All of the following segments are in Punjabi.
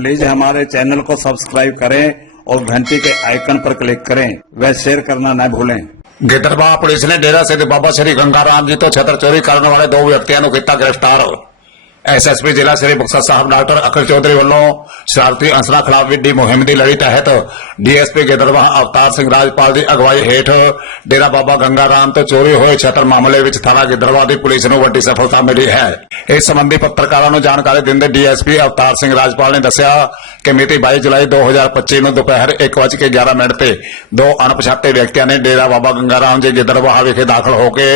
प्लीज हमारे चैनल को सब्सक्राइब करें और घंटी के आइकन पर क्लिक करें व शेयर करना न भूलें गिदरबा पुलिस ने डेरा सिद्ध बाबा श्री गंगाराम जी तो छतर चोरी करने वाले दो व्यक्तियों को किया गिरफ्तार ਐਸਐਸਪੀ ਜ਼ਿਲ੍ਹਾ ਸ੍ਰੀ ਮੁਕਤਸਰ ਸਾਹਿਬ ਡਾਕਟਰ ਅਕਲ ਚੌਧਰੀ ਵੱਲੋਂ ਸ਼ਰਾਰਤੀ ਅੰਸਰਾਂ ਖਿਲਾਫ ਵਿੱਢੀ ਮੁਹਿੰਮ ਦੀ ਲੜੀ ਤਹਿਤ ਡੀਐਸਪੀ ਗਿੱਦੜਬਾਹ ਅਵਤਾਰ ਸਿੰਘ ਰਾਜਪਾਲ ਦੀ ਅਗਵਾਈ ਹੇਠ ਡੇਰਾ ਬਾਬਾ ਗੰਗਾ ਰਾਮ ਤੋਂ ਚੋਰੀ ਹੋਏ ਛਤਰ ਮਾਮਲੇ ਵਿੱਚ ਥਾਣਾ ਗਿੱਦੜਬਾਹ ਦੀ ਪੁਲਿਸ ਨੂੰ ਵੱਡੀ ਸਫਲਤਾ ਮਿਲੀ ਹੈ। ਇਸ ਸੰਬੰਧੀ ਪੱਤਰਕਾਰਾਂ ਨੂੰ ਜਾਣਕਾਰੀ ਦਿੰਦੇ ਡੀਐਸਪੀ ਅਵਤਾਰ ਸਿੰਘ ਰਾਜਪਾਲ ਨੇ ਦੱਸਿਆ ਕਿ ਮਿਤੀ 22 ਜੁਲਾਈ 2025 ਨੂੰ ਦੁਪਹਿਰ 1:11 ਮਿੰਟ ਤੇ ਦੋ ਅਣਪਛਾਤੇ ਵਿਅਕਤੀਆਂ ਨੇ ਡੇਰਾ ਬਾਬਾ ਗੰਗਾ ਰਾਮ ਜੀ ਗਿੱਦੜਬਾਹਾ ਵਿਖੇ ਦਾਖਲ ਹੋ ਕੇ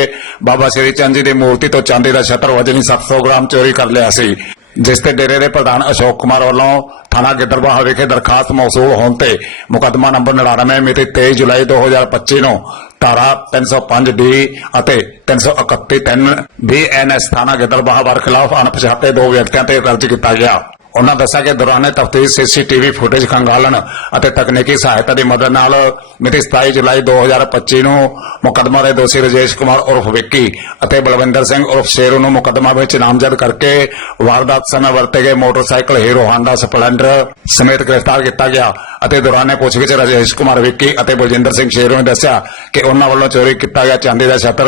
ਬਾਬਾ ਸ੍ਰੀ ਚੰਦ ਜੀ ਦੀ ਮੂਰਤੀ ਤੋਂ ਚਾਂਦੀ ਦਾ ਛਤਰ ਵਜਨੀ 700 ਗ੍ਰਾਮ ਚੋਰੀ ਕਰ ਲਿਆ ਸੀ, ਜਿਸ ਤੇ ਡੇਰੇ ਦੇ ਪ੍ਰਧਾਨ ਅਸ਼ੋਕ ਕੁਮਾਰ ਵੱਲੋਂ ਥਾਣਾ ਗਿੱਦੜਬਾਹਾ ਵਿਖੇ ਦਰਖਾਸਤ ਮੌਸੂਲ ਹੋਣ ਤੇ ਮੁਕੱਦਮਾ ਨੰਬਰ 99 ਮਿਤੀ 23 ਜੁਲਾਈ 2025 ਨੂੰ ਧਾਰਾ 305 ਡੀ ਅਤੇ 331 3 ਬੀਐਨਐਸ ਥਾਣਾ ਗਿੱਦੜਬਾਹਾ ਵਰ ਖਿਲਾਫ ਅਣਪਛਾਤੇ ਦੋ ਵਿਅਕਤੀਆਂ ਤੇ ਦਰਜ ਕੀਤਾ ਗਿਆ। ਉਹਨਾਂ ਦੱਸਿਆ ਕਿ ਦੌਰਾਨੇ ਤਫਤੀਸ਼ ਸੀਸੀਟੀਵੀ ਫੁਟੇਜ ਖੰਗਾਲਣ ਅਤੇ ਤਕਨੀਕੀ ਸਹਾਇਤਾ ਦੀ ਮਦਦ ਨਾਲ ਮਿਤੀ 27 ਜੁਲਾਈ 2025 ਨੂੰ ਮੁਕੱਦਮਾ ਦੇ ਦੋਸ਼ੀ ਰਜੇਸ਼ ਕੁਮਾਰ ਉਰਫ ਵਿੱਕੀ ਅਤੇ ਬਲਵਿੰਦਰ ਸਿੰਘ ਉਰਫ ਸ਼ੇਰੂ ਨੂੰ ਮੁਕੱਦਮਾ ਵਿੱਚ ਨਾਮਜ਼ਦ ਕਰਕੇ ਵਾਰਦਾਤ ਸਮੇਂ ਵਰਤੇ ਗਏ ਮੋਟਰਸਾਈਕਲ ਹੀਰੋ ਹਾਂਡਾ ਸਪਲੈਂਡਰ ਸਮੇਤ ਗ੍ਰਿਫਤਾਰ ਕੀਤਾ ਗਿਆ ਅਤੇ ਦੌਰਾਨੇ ਪੁੱਛਗਿੱਛ ਰਜੇਸ਼ ਕੁਮਾਰ ਵਿੱਕੀ ਅਤੇ ਬਲਜਿੰਦਰ ਸਿੰਘ ਸ਼ੇਰੂ ਨੇ ਦੱਸਿਆ ਕਿ ਉਹਨਾਂ ਵੱਲੋਂ ਚੋਰੀ ਕੀਤਾ ਗਿਆ ਚਾਂਦੀ ਦਾ ਛੱਤਰ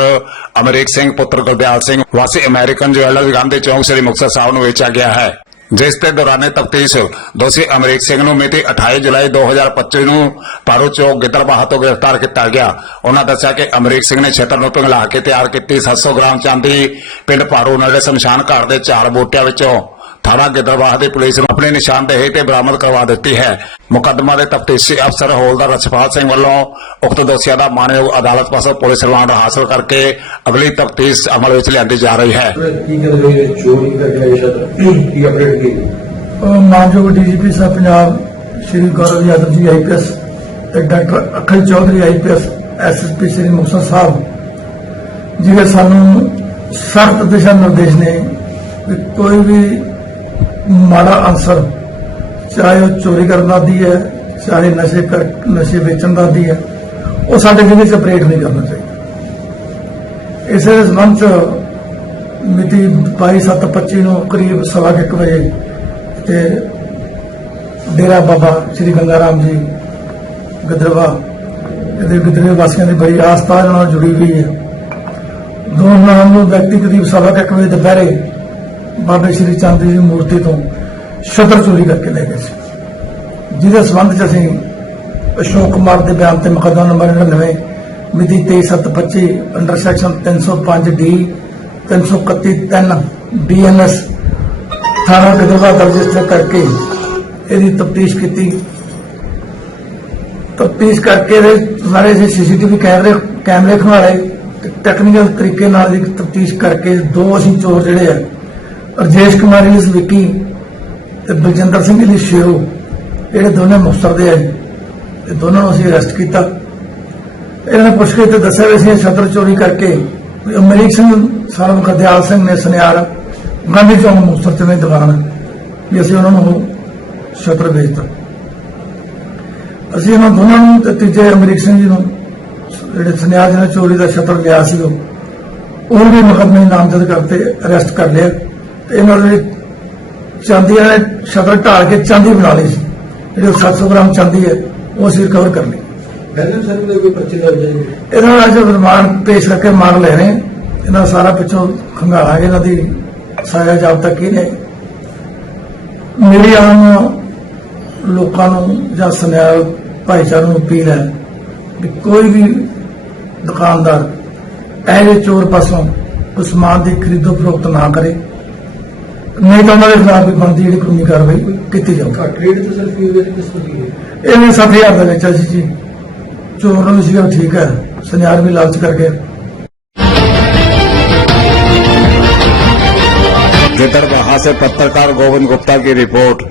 ਅਮਰੀਕ ਸਿੰਘ ਪੁੱਤਰ ਗੁਰਦਿਆਲ ਸਿੰਘ ਵਾਸੀ ਅਮਰੀਕਨ ਜੁਐਲਰ ਗਾਂਧੀ ਚੌਂਕ ਸ੍ਰੀ ਮੁਕਤਸਰ ਸਾਹਿਬ ਨੂੰ ਵੇਚਿਆ ਗਿਆ ਹੈ। ਜਿਸ ਤੇ ਦੌਰਾਨੇ ਤਫਤੀਸ਼ ਦੋਸ਼ੀ ਅਮਰੀਕ ਸਿੰਘ ਨੂੰ ਮਿਤੀ 28 ਜੁਲਾਈ 2025 ਨੂੰ ਪਾਰੂ ਚੌਕ ਗਿੱਦੜਬਾਹਾ ਤੋਂ ਗ੍ਰਿਫਤਾਰ ਕੀਤਾ ਗਿਆ। ਉਹਨਾਂ ਦੱਸਿਆ ਕਿ ਅਮਰੀਕ ਸਿੰਘ ਨੇ ਛੇਤਰ ਨੂੰ ਪਿਘਲਾ ਕੇ ਤਿਆਰ ਕੀਤੀ। 700 ਗ੍ਰਾਮ ਚਾਂਦੀ ਪਿੰਡ ਪਾਰੂ ਨੇੜੇ ਸ਼ਮਸ਼ਾਨ ਘਾਟ ਦੇ ਚਾਰ ਬੂਟਿਆਂ ਵਿੱਚੋਂ ਥਾਣਾ ਗਿੱਦੜਬਾਹਾ ਦੀ ਪੁਲਿਸ ਨੂੰ ਆਪਣੀ ਨਿਸ਼ਾਨਦੇਹੀ ਤੇ ਬਰਾਮਦ ਕਰਵਾ ਦਿੱਤੀ ਹੈ। ਮੁਕੱਦਮਾ ਦੇ ਤਫਤੀਸ਼ੀ ਅਫਸਰ ਹੌਲਦਾਰ ਰਛਪਾਲ ਸਿੰਘ ਵੱਲੋਂ ਉਕਤ ਦੋਸ਼ੀਆਂ ਦਾ ਮਾਨਯੋਗ ਅਦਾਲਤ ਪਾਸੋਂ ਪੁਲਿਸ ਰਿਮਾਂਡ ਹਾਸਲ ਕਰਕੇ ਅਗਲੀ ਤਫਤੀਸ਼ ਅਮਲ ਵਿੱਚ ਲਿਆਂਦੀ ਜਾ ਰਹੀ ਹੈ। ਕੀ ਕਰ ਰਹੇ ਹੋ ਚੋਰੀ ਦਾ ਗਿਆ ਸ਼ਟਰ ਕੀ ਅਪਡੇਟ ਕੀ? ਅਹ ਮਾਨਯੋਗ ਡੀਜੀਪੀ ਸਾਹਿਬ ਪੰਜਾਬ ਸ਼੍ਰੀ ਗੌਰਵ ਯਾਦਵ ਜੀ ਆਈਪੀਐਸ ਤੇ doctor Akhil Chaudhary IPS SSP Shri Muktsar Sahib ਜਿਹੜੇ ਸਾਨੂੰ ਸਖਤ ਦਿਸ਼ਾ ਨਿਰਦੇਸ਼ ਨੇ ਕੋਈ ਵੀ ਮਾੜਾ ਅਨਸਰ, ਚਾਹੇ ਉਹ ਚੋਰੀ ਕਰਨ ਦਾ ਦੀ ਹੈ, ਚਾਹੇ ਨਸ਼ੇ ਕਰ, ਨਸ਼ੇ ਵੇਚਣ ਦਾ ਦੀ ਹੈ, ਉਹ ਸਾਡੇ ਜ਼ਿਲ੍ਹੇ 'ਚ ਆਪਰੇਟ ਨਹੀਂ ਕਰਨਾ ਚਾਹੀਦਾ। ਇਸੇ ਸੰਬੰਧ 'ਚ ਮਿਤੀ 22/7/25 ਨੂੰ ਕਰੀਬ ਸਵਾ ਕੁ ਇੱਕ ਵਜੇ ਤੇ ਡੇਰਾ ਬਾਬਾ ਸ੍ਰੀ ਗੰਗਾ ਰਾਮ ਜੀ ਗਦਰਵਾ ਇਹਦੇ ਗਦਰਵੇ ਵਾਸੀਆਂ ਦੀ ਬੜੀ ਆਸਥਾ ਨਾਲ ਜੁੜੀ ਹੋਈ ਹੈ। ਦੋ ਨਾਮ ਨੂੰ ਵਿਅਕਤੀ ਕਰੀਬ ਸਵਾ ਕੁ ਇੱਕ ਵਜੇ ਦੁਪਹਿਰੇ ਬਾਬੇ ਸ੍ਰੀ ਚੰਦ ਜੀ ਦੀ ਮੂਰਤੀ ਤੋਂ ਸ਼ਤਰ ਚੋਰੀ ਕਰਕੇ ਲੈ ਗਏ ਸੀ। ਜਿਹਦੇ ਸੰਬੰਧ ਚ ਅਸੀਂ ਅਸ਼ੋਕ ਕੁਮਾਰ ਦੇ ਬਿਆਨ ਤੇ ਮੁਕੱਦਮਾ ਨੰਬਰ 99 ਮਿਤੀ 23/7/25 ਅੰਡਰ ਸੈਕਸ਼ਨ 305 ਡੀ 331 3 ਬੀਐਨਐਸ ਥਾਣਾ ਗਦਰਵਾ ਦਰਜ ਰਜਿਸਟਰ ਕਰਕੇ ਇਹਦੀ ਤਫਤੀਸ਼ ਕੀਤੀ। ਤਫਤੀਸ਼ ਕਰਕੇ ਇਹਦੇ ਸਾਰੇ ਅਸੀਂ ਸੀਸੀਟੀਵੀ ਕੈਮਰੇ ਕੈਮਰੇ ਖਵਾਲੇ ਟੈਕਨੀਕਲ ਤਰੀਕੇ ਨਾਲ ਇੱਕ ਤਫਤੀਸ਼ ਕਰਕੇ ਦੋ ਅਸੀਂ ਚੋਰ ਜਿਹੜੇ ਆ ਰਜੇਸ਼ ਕੁਮਾਰੀ ਇਸ ਵਿੱਕੀ ਤੇ ਬਲਜਿੰਦਰ ਸਿੰਘ ਦੀ ਸ਼ੇਰੋ, ਜਿਹੜੇ ਦੋਨੇ ਮੁਖਤਰ ਦੇ ਆਏ ਤੇ ਦੋਨਾਂ ਨੂੰ ਅਸੀਂ ਅਰੈਸਟ ਕੀਤਾ। ਇਹਨਾਂ ਨੇ ਪੁੱਛ ਕੇ ਤੇ ਦੱਸਿਆ ਵੀ ਅਸੀਂ ਇਹ ਛਤਰ ਚੋਰੀ ਕਰਕੇ ਅਮਰੀਕ ਸਿੰਘ, ਸਾਰਾ ਗਰਦਿਆਲ ਸਿੰਘ ਨੇ ਸੁਨਿਆਰ ਗਾਂਧੀ ਚੌਂਕ ਮੁਕਤਸਰ ਚ ਨੇ ਦੁਕਾਨ ਵੀ ਅਸੀਂ ਉਹਨਾਂ ਨੂੰ ਛਤਰ ਵੇਚਤਾ। ਅਸੀਂ ਇਹਨਾਂ ਦੋਨਾਂ ਨੂੰ ਤੇ ਤੀਜੇ ਅਮਰੀਕ ਸਿੰਘ ਜੀ ਨੂੰ, ਜਿਹੜੇ ਸੁਨਿਆਰ ਨੇ ਚੋਰੀ ਦਾ ਛਤਰ ਲਿਆ ਸੀ ਉਹ ਵੀ ਮੁਕੱਦਮੇ ਨਾਮਜ਼ਦ ਕਰਤੇ ਅਰੈਸਟ ਕਰ ਲਿਆ। ਇਹਨਾਂ ਦੇ ਚਾਂਦੀ ਵਾਲੇ ਛਤਰ ਢਾਲ ਕੇ ਚਾਂਦੀ ਬਣਾ ਲਈ ਸੀ। ਜਿਹੜੀ 700 ਗ੍ਰਾਮ ਚਾਂਦੀ ਹੈ ਉਹ ਅਸੀਂ ਰਿਕਵਰ ਕਰ ਲਈ। ਸਰ ਦੇ ਕੋਈ ਪਰਚੇ ਇਹਨਾਂ ਦਾ ਜੋ ਰਿਮਾਂਡ ਪੇਸ਼ ਕਰਕੇ ਮੰਗ ਲੈ ਰਹੇ। ਇਹਨਾਂ ਸਾਰਾ ਪਿੱਛੋਂ ਖੰਗਾਲਾਂਗੇ ਇਹਨਾਂ ਦੀ ਸਾਇਆ ਜਬ ਤੱਕ ਹੀ ਨੇ ਮੇਰੀ ਆਮ ਲੋਕਾਂ ਨੂੰ ਜਾਂ ਸੁਨਿਆਰ ਭਾਈਚਾਰੇ ਨੂੰ ਅਪੀਲ ਹੈ ਕਿ ਕੋਈ ਵੀ ਦੁਕਾਨਦਾਰ ਇਹਦੇ ਚੋਰ ਪਾਸੋਂ ਕੋਈ ਸਮਾਨ ਦੀ ਖਰੀਦੋ ਫਰੋਖਤ ਨਾ ਕਰੇ। ਨਹੀਂ ਤਾਂ ਉਹਨਾਂ ਦੇ ਖਿਲਾਫ ਵੀ ਬਣਦੀ ਜਿਹੜੀ ਕਾਨੂੰਨੀ ਕਾਰਵਾਈ ਕੀਤੀ ਜਾਊਗੀ ਘੱਟ ਰੇਟ ਤੇ ਸਰ ਕੀ ਹੋਇਆ ਕਿਸ ਤੋਂ ਕੀ ਹੈ ਇਹਨੇ 60000 ਦਾ ਵੇਚਿਆ ਸੀ ਜੀ ਚੋਰ ਨੂੰ ਸੀਗਾ ਠੀਕ ਹੈ ਸੁਨਿਆਰ ਵੀ ਲਾਲਚ ਕਰ ਗਿਆ गिदड़बाहा से पत्रकार गोविंद गुप्ता की रिपोर्ट